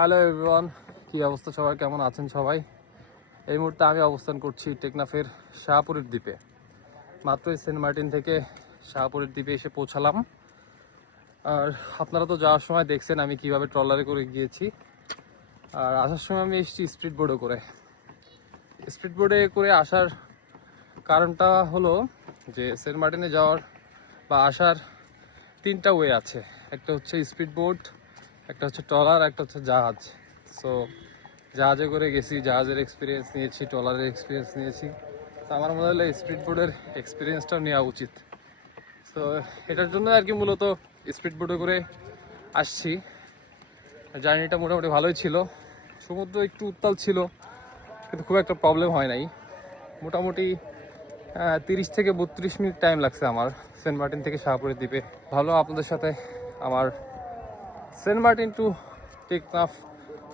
Hello everyone, কী অবস্থা সবাই, কেমন আছেন সবাই? এই মুহূর্তে আমি অবস্থান করছি টেকনাফের শাহপুরের দ্বীপে। মাত্রই সেন্ট মার্টিন থেকে শাহপুরের দ্বীপে এসে পৌঁছালাম। আর আপনারা তো যাওয়ার সময় দেখছেন আমি কিভাবে ট্রলারে করে গিয়েছি, আর আসার সময় আমি এসেছি স্পিড বোর্ডে করে। স্পিড বোর্ডে করে আসার কারণটা হলো যে সেন্ট মার্টিনে যাওয়ার বা আসার তিনটা ওয়ে আছে। একটা হচ্ছে স্পিড বোট, একটা হচ্ছে ট্রলার, একটা হচ্ছে জাহাজ। সো জাহাজে করে গেছি, জাহাজের এক্সপিরিয়েন্স নিয়েছি, ট্রলারের এক্সপিরিয়েন্স নিয়েছি। তো আমার মনে হলো স্পিড বোটের এক্সপিরিয়েন্সটাও নেওয়া উচিত। তো এটার জন্য আর কি মূলত স্পিড বোটে করে আসছি। জার্নিটা মোটামুটি ভালোই ছিল। সমুদ্র একটু উত্তাল ছিল, কিন্তু খুব একটা প্রবলেম হয় নাই। মোটামুটি 30 থেকে 32 মিনিট টাইম লাগছে আমার সেন্ট মার্টিন থেকে শাহপুরের দ্বীপে। ভালো আপনাদের সাথে আমার সেন্ট মার্টিন টু টেকনাফ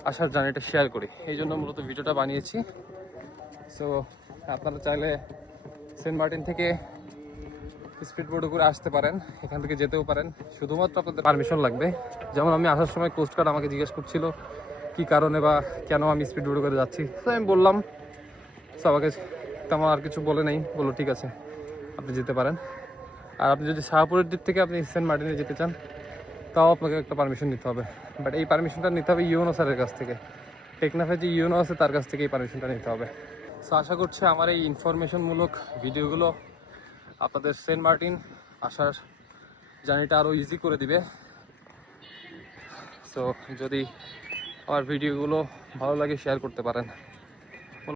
আসার জার্নিটা শেয়ার করি, এই জন্য মূলত ভিডিওটা বানিয়েছি। সো আপনারা চাইলে সেন্ট মার্টিন থেকে স্পিড বোটে করে আসতে পারেন, এখান থেকে যেতেও পারেন। শুধুমাত্র আপনাদের পারমিশন লাগবে। যেমন আমি আসার সময় কোস্টগার্ড আমাকে জিজ্ঞেস করছিল কী কারণে বা কেন আমি স্পিড বোটে করে যাচ্ছি। তো আমি বললাম, সবাইকে তেমন আর কিছু বলে নেই, বললো ঠিক আছে আপনি যেতে পারেন। আর আপনি যদি শাহপুরের দিক থেকে আপনি সেন্ট মার্টিনে যেতে চান, তাও আপনাকে একটা পারমিশন নিতে হবে। বাট এই পারমিশনটা নিতে হবে ইউনো স্যারের কাছ থেকে। টেকনাফে যে ইউনো আছে তার কাছ থেকে এই পারমিশনটা নিতে হবে। সো আশা করছি আমার এই ইনফরমেশনমূলক ভিডিওগুলো আপনাদের সেন্ট মার্টিন আসার জার্নিটা আরও ইজি করে দিবে। সো যদি আমার ভিডিওগুলো ভালো লাগে শেয়ার করতে পারেন।